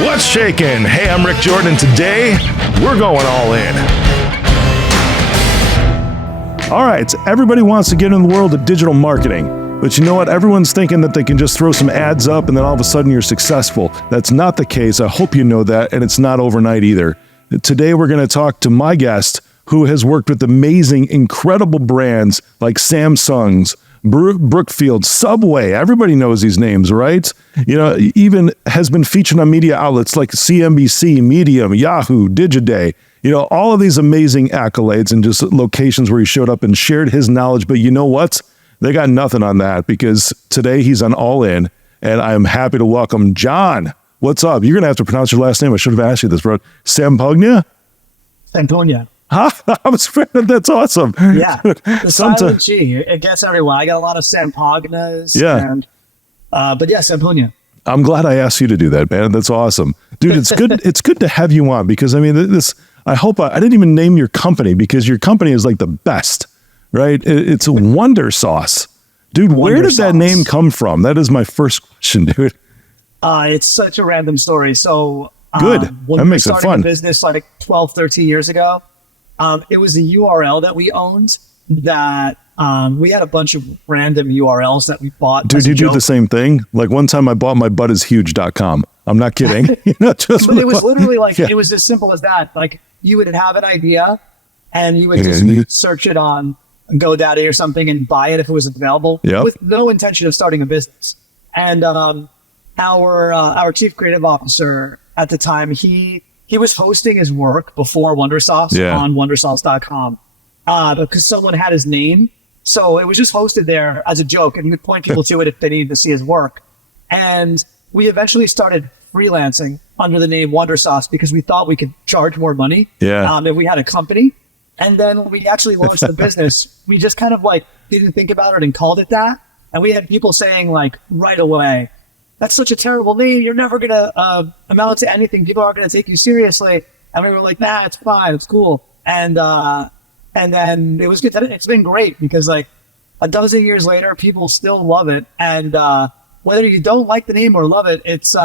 What's shaking? Hey, I'm Rick Jordan, and today we're going all in. All right, everybody wants to get in the world of digital marketing, but you know what? Everyone's thinking that they can just throw some ads up and then all of a sudden you're successful. That's not the case. I hope you know that, and it's not overnight either. Today we're going to talk to my guest who has worked with amazing, incredible brands like Samsung's, Brookfield, Subway. Everybody knows these names, right? You know, even has been featured on media outlets like CNBC, Medium, Yahoo, Digiday. You know, all of these amazing accolades and just locations where he showed up and shared his knowledge. But you know what? They got nothing on that because today he's on All In, and I am happy to welcome John. What's up? You're going to have to pronounce your last name. I should have asked you this, bro. Sampogna? Sampogna. Huh? I was afraid that's awesome. Yeah. The silent G. It gets everyone. I got a lot of Sampognas. Yeah. And, but yeah, Sampogna. I'm glad I asked you to do that, man. That's awesome. Dude, it's good. It's good to have you on because, I mean, I hope I didn't even name your company because your company is like the best, right? It's Wondersauce. Dude, where did that name come from? That is my first question, dude. It's such a random story. So good. When that we makes it started fun. the business like 12, 13 years ago, it was a URL that we owned that we had a bunch of random URLs that we bought. Dude, you do the same thing? Like one time I bought mybutt.com. I'm not kidding. But it was literally like, It was as simple as that. Like you would have an idea and you would just search it on GoDaddy or something and buy it if it was available with no intention of starting a business. And our chief creative officer at the time, he was hosting his work before Wondersauce on Wondersauce.com because someone had his name. So it was just hosted there as a joke, and he would point people to it if they needed to see his work. And we eventually started freelancing under the name Wondersauce because we thought we could charge more money if we had a company. And then when we actually launched the business, we just kind of like didn't think about it and called it that. And we had people saying like right away, that's such a terrible name. You're never going to amount to anything. People aren't going to take you seriously. And we were like, nah, it's fine. It's cool. And then it was good. It's been great because like a dozen years later, people still love it. And whether you don't like the name or love it, it's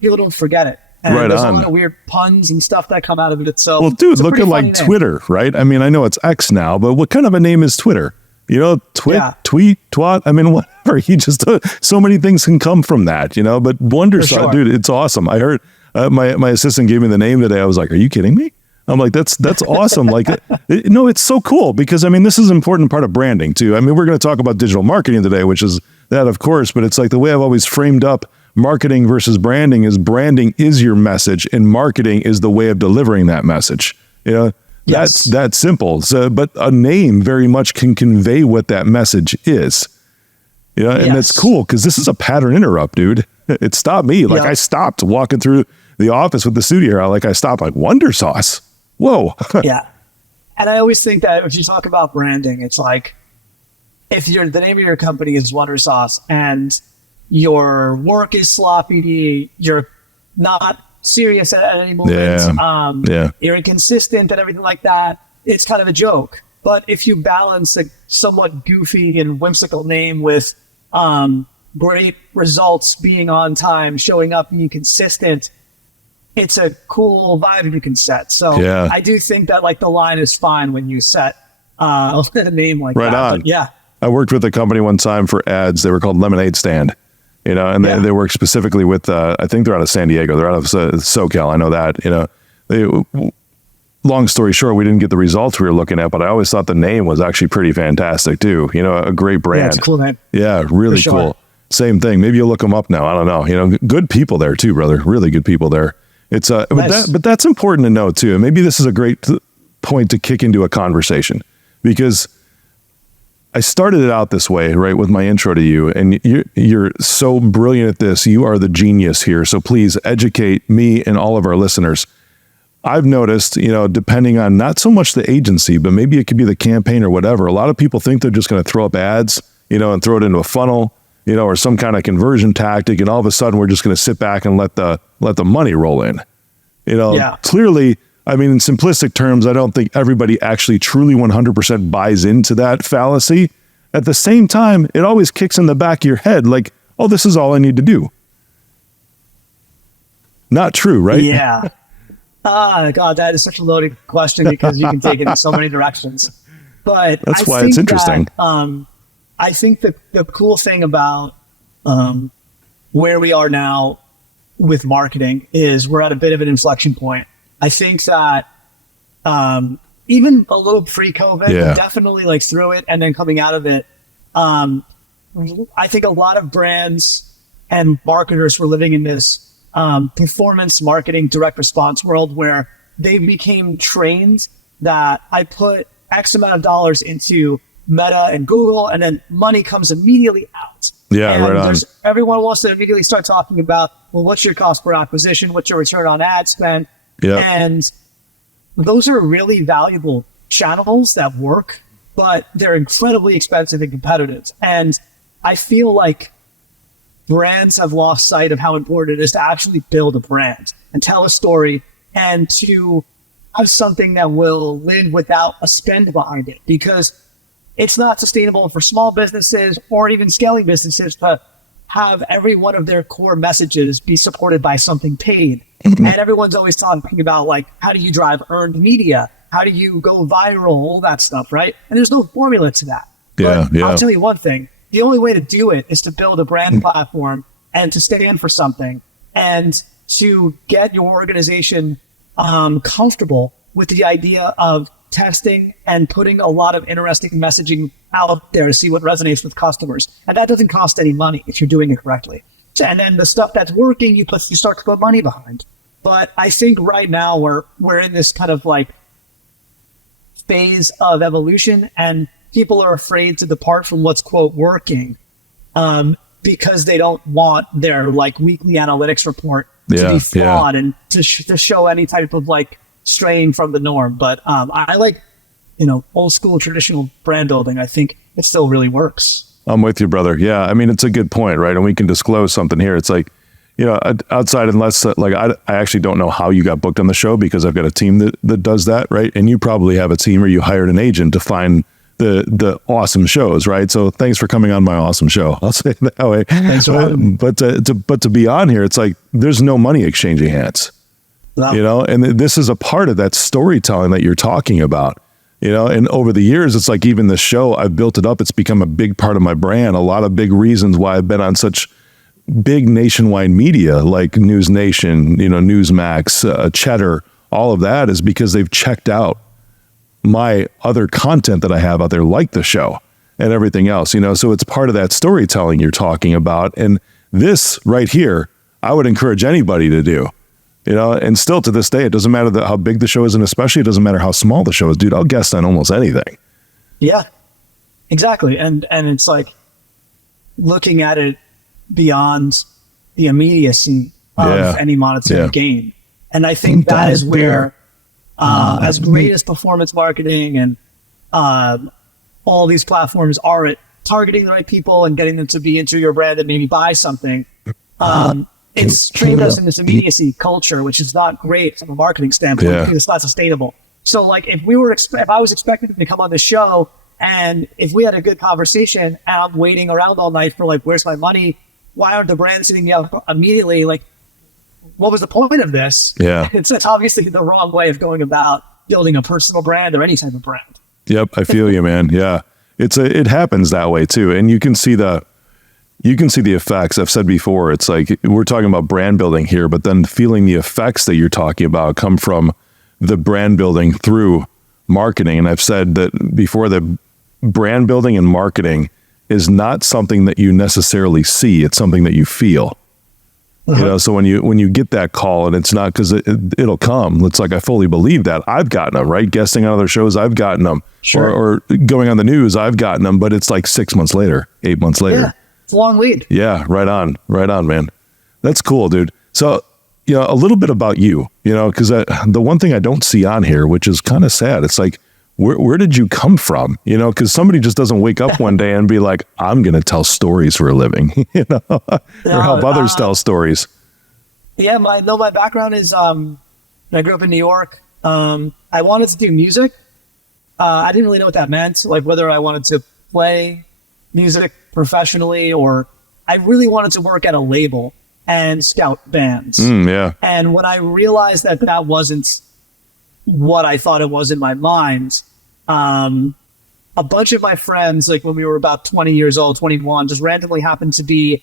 people don't forget it. And there's a lot of weird puns and stuff that come out of it. So, well, dude, look at like Twitter, right? I mean, I know it's X now, but what kind of a name is Twitter? You know, tweet, twat. I mean, whatever. You just so many things can come from that, you know. But Wondersauce, dude, it's awesome. I heard my assistant gave me the name today. I was like, "Are you kidding me?" I'm like, "That's awesome." Like, no, it's so cool because I mean, this is an important part of branding too. I mean, we're going to talk about digital marketing today, which is that, of course. But it's like the way I've always framed up marketing versus branding is your message, and marketing is the way of delivering that message. You know. Yes. That's simple. So, but a name very much can convey what that message is. You know, and that's cool because this is a pattern interrupt, dude. It stopped me. Like I stopped walking through the office with the studio. Like I stopped like Wondersauce. Whoa. Yeah. And I always think that if you talk about branding, it's like if the name of your company is Wondersauce and your work is sloppy, you're not serious at any moment. You're inconsistent and everything like that. It's kind of a joke. But if you balance a somewhat goofy and whimsical name with great results, being on time, showing up, being consistent, it's a cool vibe you can set. So I do think that like the line is fine when you set a name like that. Right on. But yeah. I worked with a company one time for ads. They were called Lemonade Stand. You know, and they work specifically with, I think they're out of San Diego. They're out of SoCal. I know that, you know, long story short, we didn't get the results we were looking at, but I always thought the name was actually pretty fantastic too. You know, a great brand. Yeah, it's a cool name. Yeah, really cool. Same thing. Maybe you'll look them up now. I don't know. You know, good people there too, brother. Really good people there. It's, nice. but that's important to know too. And maybe this is a great point to kick into a conversation because I started it out this way, right, with my intro to you, and you're so brilliant at this. You are the genius here, so please educate me and all of our listeners. I've noticed, you know, depending on not so much the agency, but maybe it could be the campaign or whatever, a lot of people think they're just going to throw up ads, you know, and throw it into a funnel, you know, or some kind of conversion tactic, and all of a sudden we're just going to sit back and let the money roll in. You know, clearly, I mean, in simplistic terms, I don't think everybody actually truly 100% buys into that fallacy. At the same time, it always kicks in the back of your head like, oh, this is all I need to do. not true, right? Yeah. God, that is such a loaded question because you can take it in so many directions. But that's why it's interesting. I think the cool thing about where we are now with marketing is we're at a bit of an inflection point. I think that even a little pre-COVID, definitely like through it and then coming out of it, I think a lot of brands and marketers were living in this performance marketing direct response world where they became trained that I put X amount of dollars into Meta and Google, and then money comes immediately out. Yeah, and right on. Everyone wants to immediately start talking about, well, what's your cost per acquisition? What's your return on ad spend? Yeah. And those are really valuable channels that work, but they're incredibly expensive and competitive. And I feel like brands have lost sight of how important it is to actually build a brand and tell a story and to have something that will live without a spend behind it, because it's not sustainable for small businesses or even scaling businesses to have every one of their core messages be supported by something paid. And everyone's always talking about, like, how do you drive earned media? How do you go viral? All that stuff, right? And there's no formula to that. Yeah, but I'll tell you one thing. The only way to do it is to build a brand platform and to stand for something and to get your organization comfortable with the idea of testing and putting a lot of interesting messaging out there to see what resonates with customers. And that doesn't cost any money if you're doing it correctly. And then the stuff that's working, you start to put money behind. But I think right now we're in this kind of like phase of evolution, and people are afraid to depart from what's, quote, working, because they don't want their like weekly analytics report to be flawed and to show any type of like straying from the norm. But I like, old school traditional brand building. I think it still really works. I'm with you, brother. Yeah. I mean, it's a good point, right? And we can disclose something here. It's like, outside, unless like, I actually don't know how you got booked on the show, because I've got a team that does that. Right. And you probably have a team, or you hired an agent to find the awesome shows, right? So thanks for coming on my awesome show. I'll say it that way. Thanks for having me. But to be on here, it's like, there's no money exchanging hands, and this is a part of that storytelling that you're talking about, and over the years, it's like, even the show, I've built it up. It's become a big part of my brand. A lot of big reasons why I've been on such big nationwide media like News Nation, Newsmax, Cheddar, all of that is because they've checked out my other content that I have out there, like the show and everything else, so it's part of that storytelling you're talking about. And this right here, I would encourage anybody to do, and still to this day, it doesn't matter how big the show is. And especially it doesn't matter how small the show is, dude, I'll guest on almost anything. Yeah, exactly. And it's like looking at it beyond the immediacy of any monetary gain. And I think that is where, as great as performance marketing and all these platforms are at targeting the right people and getting them to be into your brand and maybe buy something, it's trained us in this immediacy culture, which is not great from a marketing standpoint, because it's not sustainable. So like if I was expecting to come on the show, and if we had a good conversation and I'm waiting around all night for like, where's my money? Why aren't the brands hitting me up immediately? Like, what was the point of this? Yeah. It's obviously the wrong way of going about building a personal brand or any type of brand. Yep. I feel you, man. Yeah. It happens that way too. And you can see the effects. I've said before, it's like, we're talking about brand building here, but then feeling the effects that you're talking about come from the brand building through marketing. And I've said that before, that brand building and marketing is not something that you necessarily see. It's something that you feel. So when you get that call, and it's not because it'll come. It's like, I fully believe that. I've gotten them, right? Guesting on other shows, I've gotten them. Sure. Or going on the news, I've gotten them. But it's like 6 months later, 8 months later. Yeah, it's a long lead. Yeah, right on, man. That's cool, dude. So, a little bit about you, because the one thing I don't see on here, which is kind of sad, it's like, where did you come from? Because somebody just doesn't wake up one day and be like, I'm going to tell stories for a living, or help others tell stories. Yeah, my background is, I grew up in New York. I wanted to do music. I didn't really know what that meant, like whether I wanted to play music professionally, or I really wanted to work at a label. and scout bands. Yeah. And when I realized that that wasn't what I thought it was in my mind, a bunch of my friends, like when we were about 20 years old, 21, just randomly happened to be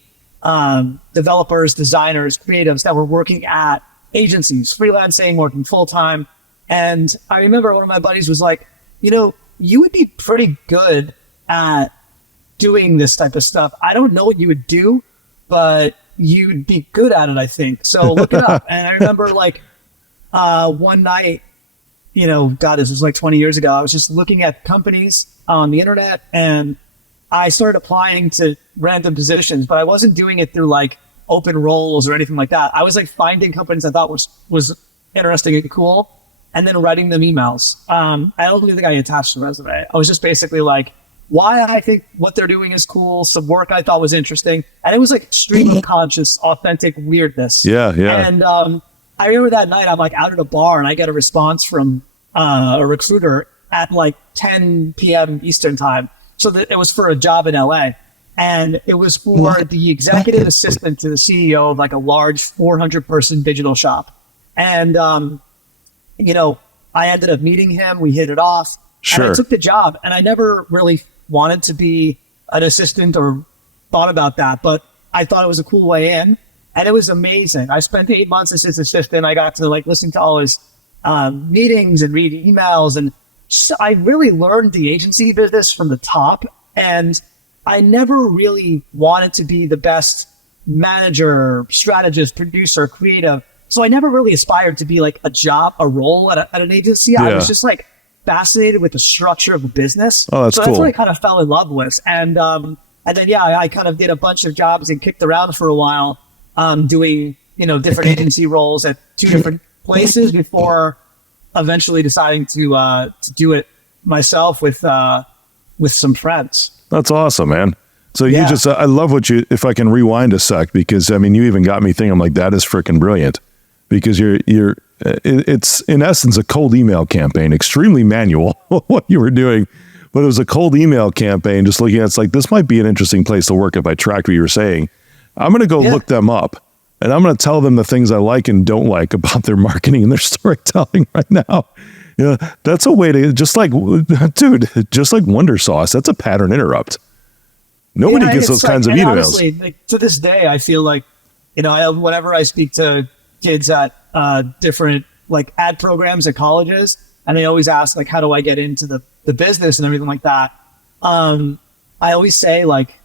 developers, designers, creatives that were working at agencies, freelancing, working full-time. And I remember one of my buddies was like, you know, you would be pretty good at doing this type of stuff. I don't know what you would do, but you'd be good at it, I think. So look it up. And I remember like one night, you know, God, this was like 20 years ago. I was just looking at companies on the internet and I started applying to random positions, but I wasn't doing it through like open roles or anything like that. I was like finding companies I thought was interesting and cool and then writing them emails. I don't really think I attached a resume. I was just basically like, why I think what they're doing is cool, some work I thought was interesting. And it was like extremely conscious, authentic weirdness. Yeah, yeah. And I remember that night I'm like out at a bar and I get a response from a recruiter at like 10 p.m. Eastern time. So that it was for a job in LA. And it was for the executive assistant to the CEO of like a large 400 person digital shop. And, you know, I ended up meeting him. We hit it off. Sure. And I took the job and I never really wanted to be an assistant or thought about that, but I thought it was a cool way in and it was amazing. I spent 8 months as his assistant. I got to like listen to all his meetings and read emails. And so I really learned the agency business from the top. And I never really wanted to be the best manager, strategist, producer, creative. So I never really aspired to be like a role at an agency. Yeah. I was just like fascinated with the structure of the business. Oh, that's so cool. That's what I kind of fell in love with. And then, yeah, I kind of did a bunch of jobs and kicked around for a while, doing, you know, different agency roles at 2 different places before eventually deciding to do it myself with some friends. That's awesome, man. So you just, I love what you, if I can rewind a sec, because I mean, you even got me thinking, I'm like, that is freaking brilliant, because it's in essence a cold email campaign, extremely manual what you were doing, but it was a cold email campaign. Just looking at, it's like, this might be an interesting place to work. If I tracked what you were saying, I'm going to go look them up and I'm going to tell them the things I like and don't like about their marketing and their storytelling right now. Yeah, that's a way to, just like, dude, just like Wondersauce, that's a pattern interrupt. Nobody gets those kinds of emails. Honestly, like, to this day, I feel like, you know, whenever I speak to kids at different like ad programs at colleges, and they always ask like, how do I get into the business and everything like that? I always say, like,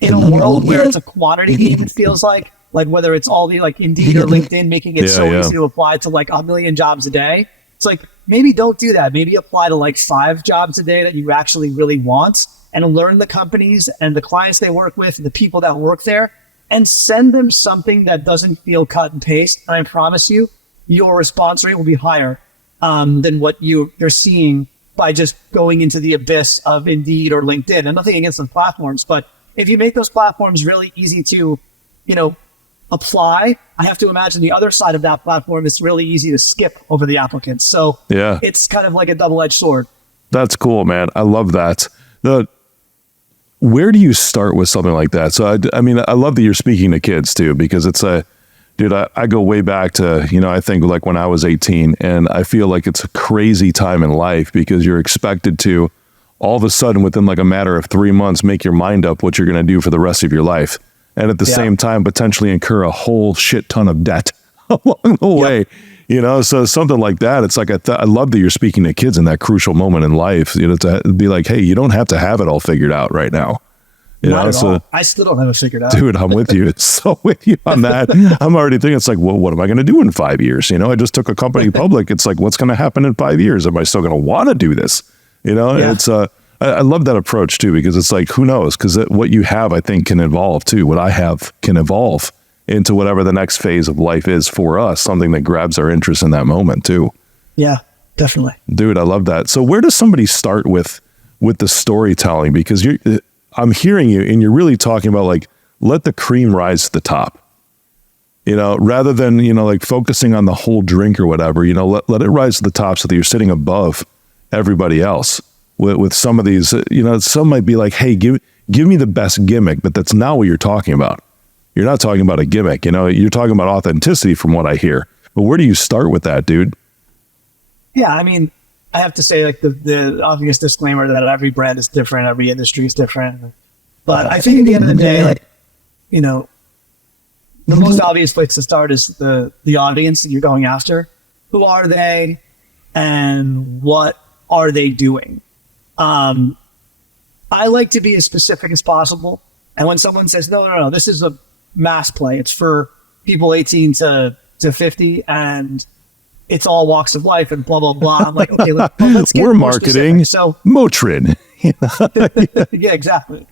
in a world where it's a quantity game, it feels like whether it's all the like Indeed or LinkedIn making it easy to apply to like 1 million jobs a day. It's like, maybe don't do that. Maybe apply to like 5 jobs a day that you actually really want and learn the companies and the clients they work with and the people that work there and send them something that doesn't feel cut and paste. And I promise you, your response rate will be higher than what you're seeing by just going into the abyss of Indeed or LinkedIn. And nothing against those platforms, but if you make those platforms really easy to, you know, apply, I have to imagine the other side of that platform is really easy to skip over the applicants. So it's kind of like a double-edged sword. That's cool, man. I love that. Where do you start with something like that? So, I mean, I love that you're speaking to kids too, because it's dude, I go way back to, you know, I think like when I was 18, and I feel like it's a crazy time in life because you're expected to all of a sudden within like a matter of 3 months, make your mind up what you're going to do for the rest of your life. And at the same time, potentially incur a whole shit ton of debt along the way, you know? So something like that, it's like, I love that you're speaking to kids in that crucial moment in life, you know, to be like, hey, you don't have to have it all figured out right now. You know, so I still don't have it figured out. Dude, I'm with you. So with you on that. I'm already thinking, it's like, well, what am I going to do in 5 years? You know, I just took a company public. It's like, what's going to happen in 5 years? Am I still going to want to do this? You know, it's, I love that approach too, because it's like, who knows? Because what you have, I think, can evolve too. What I have can evolve into whatever the next phase of life is for us, something that grabs our interest in that moment too. Yeah, definitely. Dude, I love that. So where does somebody start with the storytelling? Because I'm hearing you and you're really talking about like, let the cream rise to the top, you know, rather than, you know, like focusing on the whole drink or whatever, you know, let it rise to the top so that you're sitting above everybody else. With some of these, you know, some might be like, hey, give me the best gimmick, but that's not what you're talking about. you're not talking about a gimmick, you know, you're talking about authenticity from what I hear. But where do you start with that, dude? Yeah, I mean, I have to say, like, the obvious disclaimer that every brand is different, every industry is different. But I think at the end of the day, like, you know, the most obvious place to start is the audience that you're going after. Who are they, and what are they doing? I like to be as specific as possible. And when someone says, no, this is a mass play, it's for people 18 to 50, and it's all walks of life and blah, blah, blah. I'm like, okay, let's get we're marketing so Motrin. Yeah, exactly.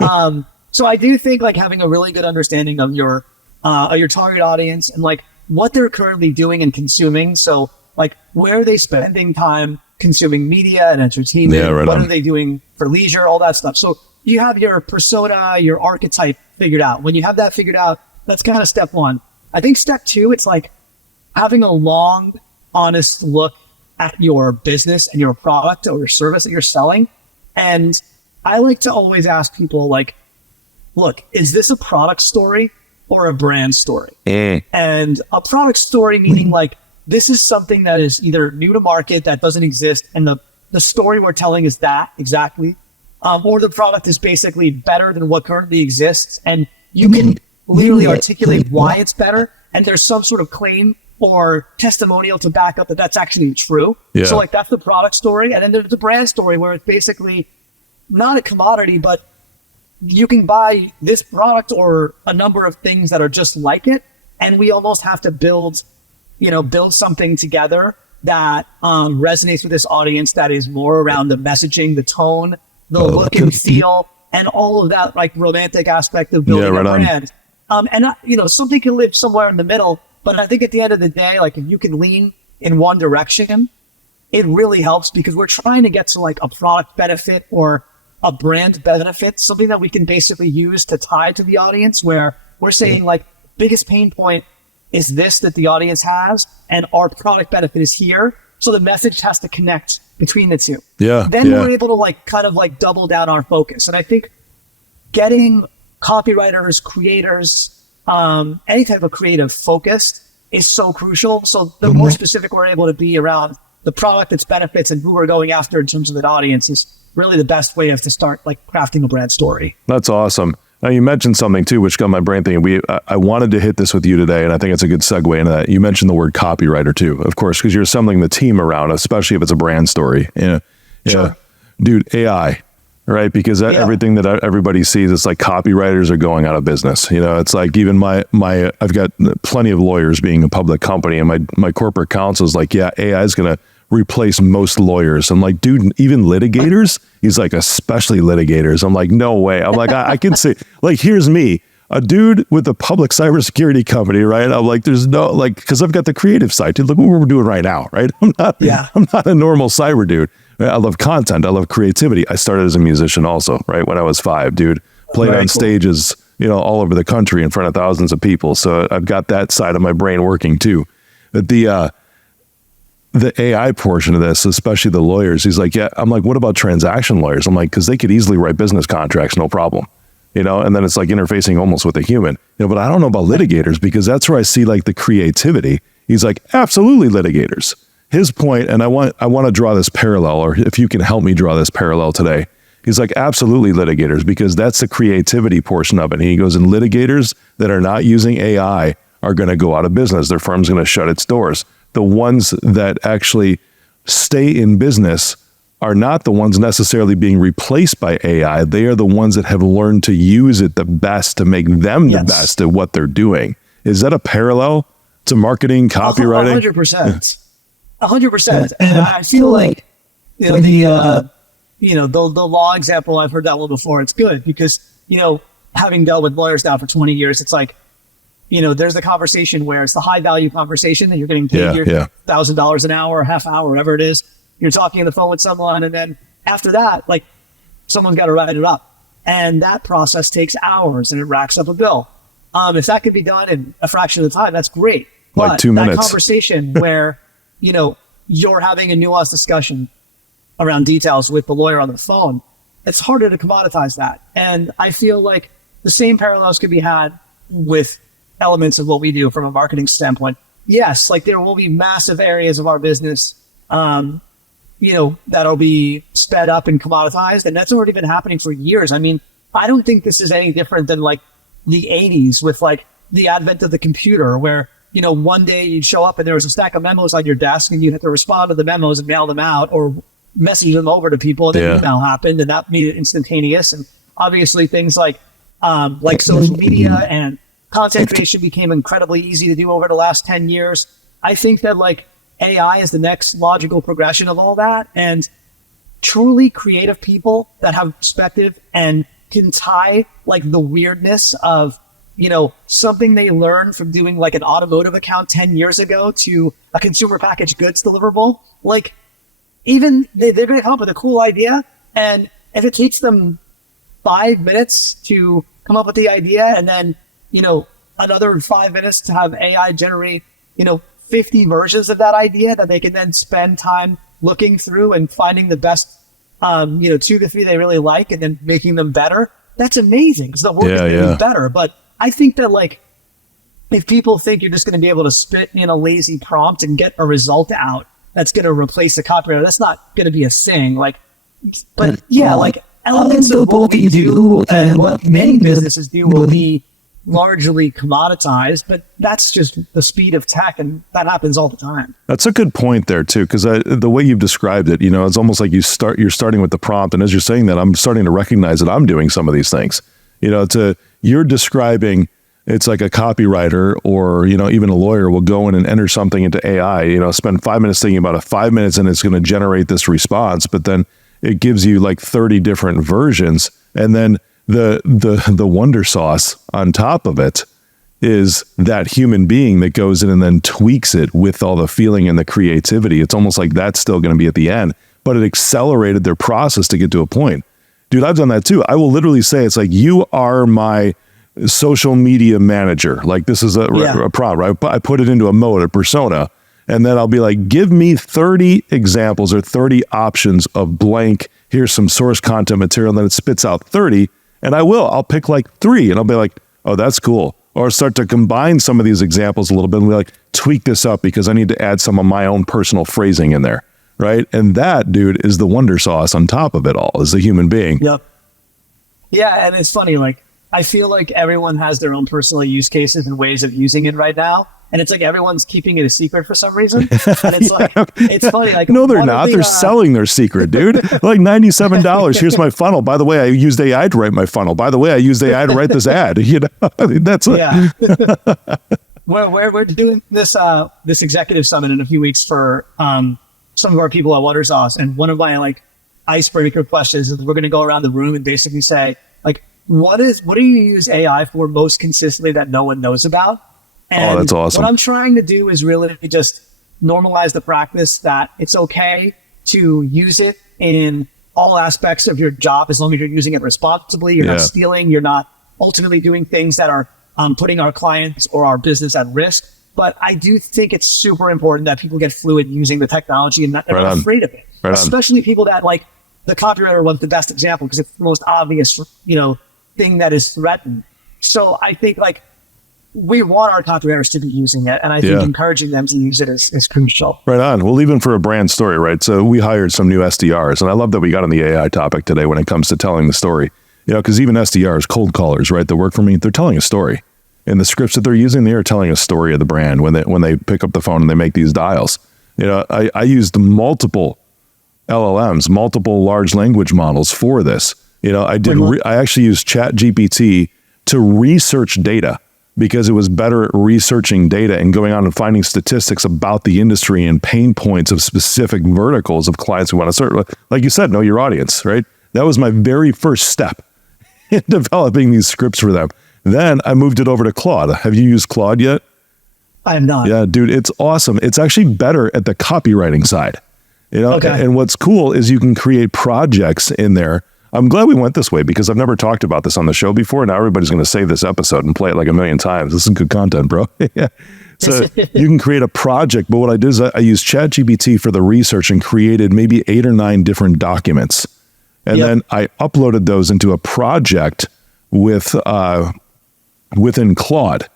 So I do think like having a really good understanding of your target audience and like what they're currently doing and consuming. So like, where are they spending time consuming media and entertainment? Yeah, right what on. are they doing for leisure? All that stuff. So you have your persona, your archetype figured out. When you have that figured out, that's kind of step one. I think step two, it's like having a long, honest look at your business and your product or your service that you're selling. And I like to always ask people like, look, is this a product story or a brand story? And a product story meaning like, this is something that is either new to market that doesn't exist, and the story we're telling is that exactly, or the product is basically better than what currently exists, and you can literally articulate why it's better, and there's some sort of claim or testimonial to back up that that's actually true. Yeah. So like that's the product story, and then there's the brand story where it's basically not a commodity, but you can buy this product or a number of things that are just like it, and we almost have to build something together that resonates with this audience, that is more around the messaging, the tone, the look and feel, and all of that like romantic aspect of building a brand. Something can live somewhere in the middle, but I think at the end of the day, like if you can lean in one direction, it really helps, because we're trying to get to like a product benefit or a brand benefit, something that we can basically use to tie to the audience, where we're saying like biggest pain point is this that the audience has, and our product benefit is here. So the message has to connect between the two. Yeah. Then we're able to like kind of like double down our focus. And I think getting copywriters, creators, any type of creative focused is so crucial. So the more specific we're able to be around the product, its benefits, and who we're going after in terms of that audience is really the best way to start like crafting a brand story. That's awesome. Now, you mentioned something too, which got my brain thinking. I wanted to hit this with you today, and I think it's a good segue into that. You mentioned the word copywriter too, of course, because you're assembling the team around, especially if it's a brand story. Sure. Dude, AI, right? Because everything that everybody sees, it's like copywriters are going out of business. You know, it's like even I've got plenty of lawyers being a public company, and my corporate counsel is like, yeah, AI is going to replace most lawyers. I'm like, dude, even litigators? He's like, especially litigators. I'm like, no way. I'm like, I can say, like, here's me, a dude with a public cybersecurity company, right? I'm like, there's no, like, because I've got the creative side, dude. Look what we're doing right now, right? I'm not a normal cyber dude. I love content. I love creativity. I started as a musician also, right? When I was 5, dude, played on stages, all over the country in front of thousands of people. So I've got that side of my brain working too. But the AI portion of this, especially the lawyers, he's like, yeah, I'm like, what about transaction lawyers? I'm like, because they could easily write business contracts, no problem, and then it's like interfacing almost with a human, but I don't know about litigators, because that's where I see like the creativity. He's like, absolutely litigators. His point, and I want to draw this parallel, or if you can help me draw this parallel today. He's like, absolutely litigators, because that's the creativity portion of it. And he goes, and litigators that are not using AI are going to go out of business. Their firm's going to shut its doors. The ones that actually stay in business are not the ones necessarily being replaced by AI. They are the ones that have learned to use it the best to make them the best at what they're doing. Is that a parallel to marketing, copywriting? 100%. 100%. And I feel like the law example, I've heard that one before. It's good because, having dealt with lawyers now for 20 years, it's like, there's the conversation where it's the high value conversation that you're getting paid your $1,000 an hour, half hour, whatever it is. You're talking on the phone with someone, and then after that, like someone's got to write it up, and that process takes hours and it racks up a bill. If that could be done in a fraction of the time, that's great. Like but 2 minutes. That conversation where you're having a nuanced discussion around details with the lawyer on the phone, it's harder to commoditize that. And I feel like the same parallels could be had with elements of what we do from a marketing standpoint. Yes, like there will be massive areas of our business, that'll be sped up and commoditized. And that's already been happening for years. I mean, I don't think this is any different than like the 80s with like the advent of the computer where, one day you'd show up and there was a stack of memos on your desk and you had to respond to the memos and mail them out or message them over to people. And then email happened and that made it instantaneous. And obviously things like social media and content creation became incredibly easy to do over the last 10 years. I think that like AI is the next logical progression of all that. And truly creative people that have perspective and can tie like the weirdness of, something they learned from doing like an automotive account 10 years ago to a consumer packaged goods deliverable. Like even they're going to come up with a cool idea. And if it takes them 5 minutes to come up with the idea and then, another 5 minutes to have AI generate, 50 versions of that idea that they can then spend time looking through and finding the best, 2 to 3 they really like and then making them better. That's amazing because the work is getting better. But I think that like, if people think you're just going to be able to spit in a lazy prompt and get a result out that's going to replace the copywriter, that's not going to be a thing. Like, but yeah, like elements of what we do and what many businesses do will be largely commoditized, but that's just the speed of tech, and that happens all the time. That's a good point there too, because the way you've described it, it's almost like you're starting with the prompt, and as you're saying that, I'm starting to recognize that I'm doing some of these things. You're describing, it's like a copywriter or even a lawyer will go in and enter something into AI. Spend 5 minutes thinking about it, 5 minutes, and it's going to generate this response, but then it gives you like 30 different versions, and then the Wondersauce on top of it is that human being that goes in and then tweaks it with all the feeling and the creativity. It's almost like that's still going to be at the end, but it accelerated their process to get to a point. Dude, I've done that too. I will literally say, it's like, you are my social media manager. Like this is a prompt, right? I put it into a mode, a persona, and then I'll be like, give me 30 examples or 30 options of blank. Here's some source content material. And then it spits out 30. And I'll pick like 3 and I'll be like, oh, that's cool. Or start to combine some of these examples a little bit and be like, tweak this up because I need to add some of my own personal phrasing in there. Right. And that, dude, is the Wondersauce on top of it all, is the human being. Yep. Yeah. And it's funny, like, I feel like everyone has their own personal use cases and ways of using it right now. And it's like everyone's keeping it a secret for some reason. And it's like, it's funny. Like, no, they're not. They're selling their secret, dude. Like $97. Here's my funnel. By the way, I used AI to write my funnel. By the way, I used AI to write this ad. That's We're doing this executive summit in a few weeks for some of our people at Wondersauce. And one of my like icebreaker questions is we're going to go around the room and basically say, like, what do you use AI for most consistently that no one knows about? And that's awesome. What I'm trying to do is really just normalize the practice that it's okay to use it in all aspects of your job as long as you're using it responsibly. You're not stealing. You're not ultimately doing things that are putting our clients or our business at risk. But I do think it's super important that people get fluid using the technology and they're not afraid of it. Especially people that, like, the copywriter was the best example because it's the most obvious, thing that is threatened. So I think, like, we want our copywriters to be using it, and I think encouraging them to use it is crucial. Right on. Well, even for a brand story, right? So we hired some new SDRs, and I love that we got on the AI topic today when it comes to telling the story. Because even SDRs, cold callers, right, that work for me, they're telling a story. In the scripts that they're using, they are telling a story of the brand when they pick up the phone and they make these dials. I used multiple LLMs, multiple large language models for this. I actually used ChatGPT to research data, because it was better at researching data and going on and finding statistics about the industry and pain points of specific verticals of clients who want to serve. Like you said, know your audience, right? That was my very first step in developing these scripts for them. Then I moved it over to Claude. Have you used Claude yet? I have not. Yeah, dude, it's awesome. It's actually better at the copywriting side. Okay. And what's cool is you can create projects in there. I'm glad we went this way because I've never talked about this on the show before. Now everybody's going to save this episode and play it like a million times. This is good content, bro. Yeah. So you can create a project, but what I did is I used ChatGPT for the research and created maybe 8 or 9 different documents. And then I uploaded those into a project with within Claude.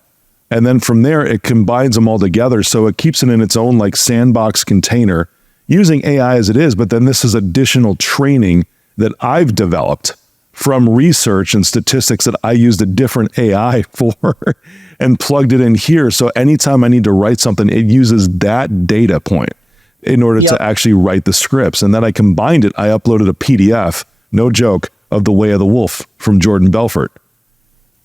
And then from there, it combines them all together. So it keeps it in its own like sandbox container using AI as it is. But then this is additional training that I've developed from research and statistics that I used a different AI for and plugged it in here. So anytime I need to write something, it uses that data point in order to actually write the scripts. And then I combined it. I uploaded a PDF, no joke, of The Way of the Wolf from Jordan Belfort.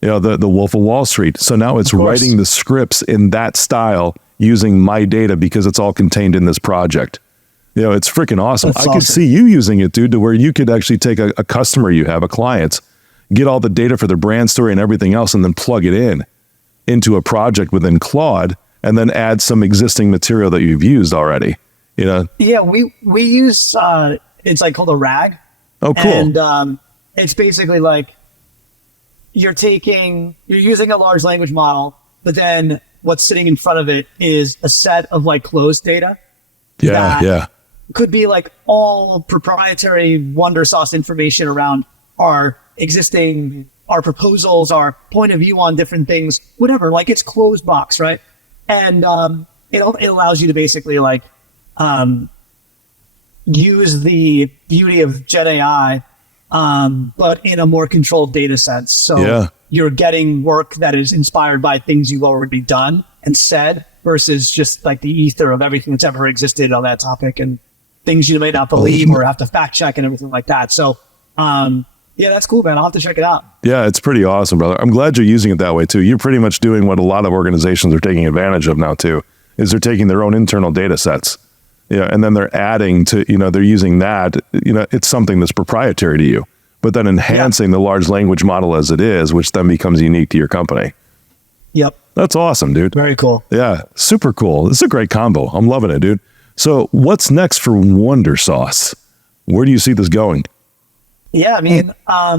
You know, the Wolf of Wall Street. So now it's writing the scripts in that style using my data because it's all contained in this project. You know, it's freaking awesome. I could see you using it, dude, to where you could actually take a customer you have, a client, get all the data for their brand story and everything else, and then plug it into a project within Claude, and then add some existing material that you've used already. You know? Yeah, we use it's like called a RAG. Oh, cool. And it's basically like you're using a large language model, but then what's sitting in front of it is a set of like closed data. Yeah. Could be like all proprietary Wondersauce information around our proposals, our point of view on different things, whatever. Like it's closed box, right? And it allows you to basically like use the beauty of Gen AI, but in a more controlled data sense. So you're getting work that is inspired by things you've already done and said versus just like the ether of everything that's ever existed on that topic and things you may not believe or have to fact check and everything like that. So, yeah, that's cool, man. I'll have to check it out. Yeah, it's pretty awesome, brother. I'm glad you're using it that way too. You're pretty much doing what a lot of organizations are taking advantage of now too, is they're taking their own internal data sets. Yeah, and then they're adding to, they're using that, it's something that's proprietary to you, but then enhancing the large language model as it is, which then becomes unique to your company. Yep. That's awesome, dude. Very cool. Yeah, super cool. This is a great combo. I'm loving it, dude. So what's next for Wondersauce? Where do you see this going? Yeah, I mean,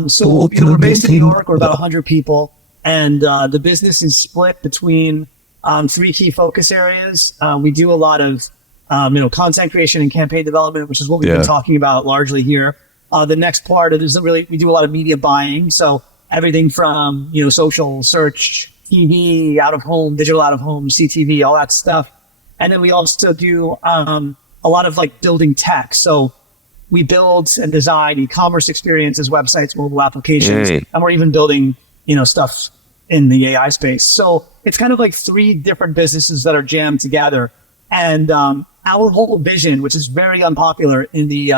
so we're based in New York. We're about 100 people, and the business is split between 3 key focus areas. We do a lot of content creation and campaign development, which is what we've been talking about largely here. The next part is we do a lot of media buying. So everything from, social, search, TV, out of home, digital out of home, CTV, all that stuff. And then we also do a lot of like building tech. So we build and design e-commerce experiences, websites, mobile applications, and we're even building, stuff in the AI space. So it's kind of like 3 different businesses that are jammed together. And our whole vision, which is very unpopular in the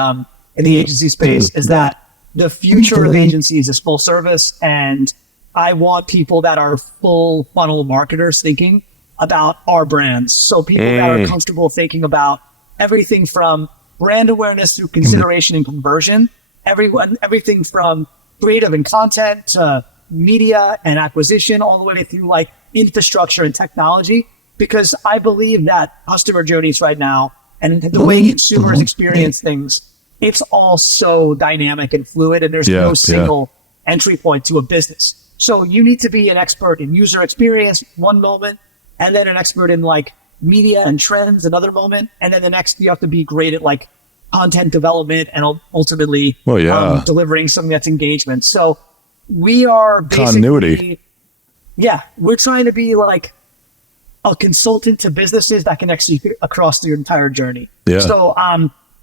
agency space, is that the future of agencies is full service. And I want people that are full funnel marketers thinking about our brands. So people that are comfortable thinking about everything from brand awareness through consideration and conversion, everything from creative and content to media and acquisition, all the way through like infrastructure and technology. Because I believe that customer journeys right now and the way consumers experience things, it's all so dynamic and fluid, and there's no single entry point to a business. So you need to be an expert in user experience one moment, and then an expert in like media and trends another moment, and then the next you have to be great at like content development and ultimately delivering something that's engagement. So we are basically continuity. Yeah, we're trying to be like a consultant to businesses that can execute across their entire journey. Yeah. So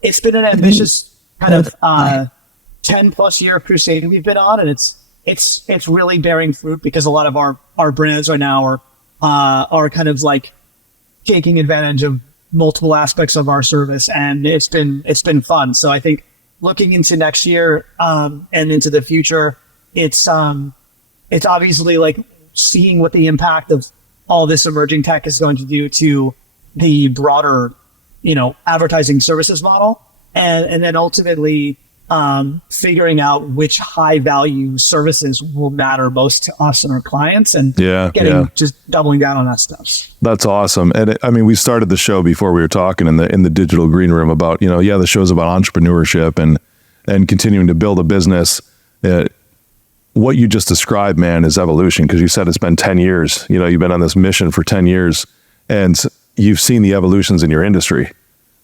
it's been an ambitious kind of 10 plus year crusade we've been on, and it's really bearing fruit because a lot of our brands right now are kind of like taking advantage of multiple aspects of our service, and it's been fun. So I think looking into next year and into the future, it's obviously like seeing what the impact of all this emerging tech is going to do to the broader, advertising services model, and then ultimately figuring out which high value services will matter most to us and our clients, and just doubling down on that stuff. That's awesome. And we started the show before we were talking in the digital green room about, the show's about entrepreneurship and continuing to build a business. What you just described, man, is evolution, because you said it's been 10 years. You've been on this mission for 10 years and you've seen the evolutions in your industry,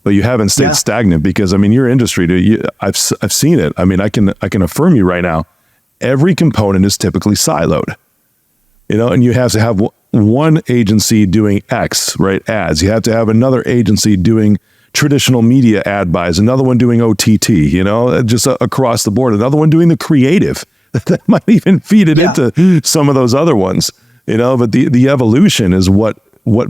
but you haven't stayed stagnant because, your industry, dude, I've seen it. I can affirm you right now, every component is typically siloed. and you have to have one agency doing X, right? Ads. You have to have another agency doing traditional media ad buys, another one doing OTT, just across the board, another one doing the creative that might even feed it into some of those other ones, but the evolution is what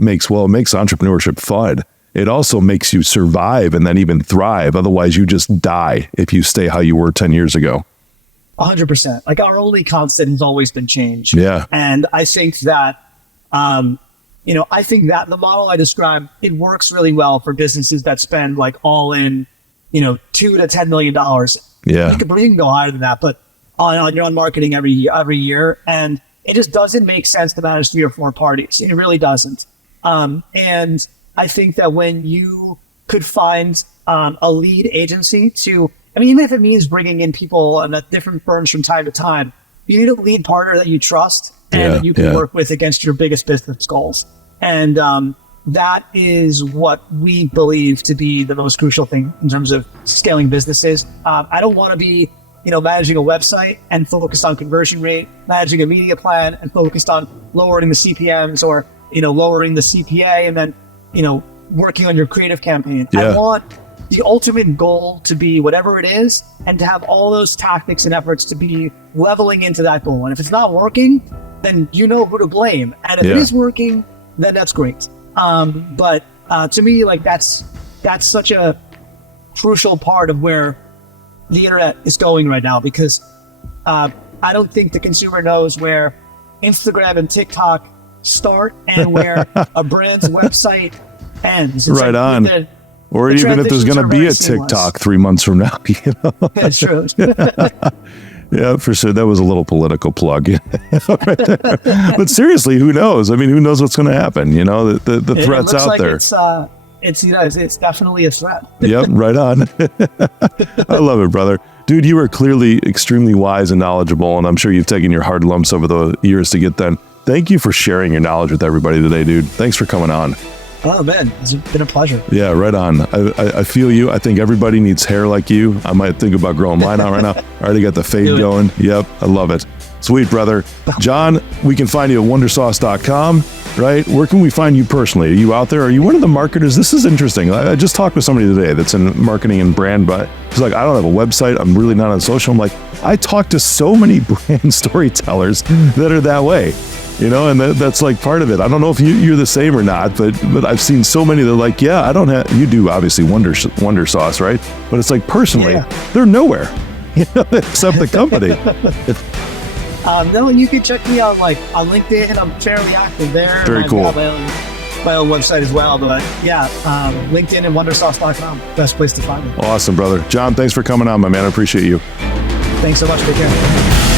makes entrepreneurship fun. It also makes you survive and then even thrive. Otherwise you just die if you stay how you were 10 years ago. 100%. Like our only constant has always been change. Yeah. And I think that, I think that the model I described, it works really well for businesses that spend like all in, $2 to $10 million. Yeah. You can go higher than that, but on marketing every year. And it just doesn't make sense to manage 3 or 4 parties. It really doesn't. And I think that when you could find a lead agency even if it means bringing in people and different firms from time to time, you need a lead partner that you trust and that you can work with against your biggest business goals. And that is what we believe to be the most crucial thing in terms of scaling businesses. I don't want to be, managing a website and focused on conversion rate, managing a media plan and focused on lowering the CPMs or, lowering the CPA and then, working on your creative campaign. Yeah. I want the ultimate goal to be whatever it is and to have all those tactics and efforts to be leveling into that goal. And if it's not working, then you know who to blame. And if it is working, then that's great. But to me, like that's such a crucial part of where the internet is going right now, because I don't think the consumer knows where Instagram and TikTok start and where a brand's website ends. It's right on. Or even if there's going to be a TikTok 3 months from now, That's true. Yeah, for sure. That was a little political plug. Right there. But seriously, who knows? I mean, who knows what's going to happen? The threat's out there. It's definitely a threat. Yep, right on. I love it, brother. Dude, you are clearly extremely wise and knowledgeable, and I'm sure you've taken your hard lumps over the years to get done. Thank you for sharing your knowledge with everybody today, dude. Thanks for coming on. Oh, man, it's been a pleasure. Yeah, right on. I feel you. I think everybody needs hair like you. I might think about growing mine out right now. I already got the fade going. Yep, I love it. Sweet, brother. John, we can find you at wondersauce.com, right? Where can we find you personally? Are you out there? Are you one of the marketers? This is interesting. I just talked with somebody today that's in marketing and brand, but he's like, I don't have a website. I'm really not on social. I'm like, I talk to so many brand storytellers that are that way. And that's like part of it. I don't know if you're the same or not, but I've seen so many that are like, yeah, I don't have, you do obviously Wondersauce, right? But it's like personally, they're nowhere, except the company. No, you can check me out on LinkedIn. I'm fairly active there. Very cool. My own website as well, but LinkedIn and Wondersauce.com, best place to find me. Awesome, brother. John, thanks for coming on, my man. I appreciate you. Thanks so much. Take care.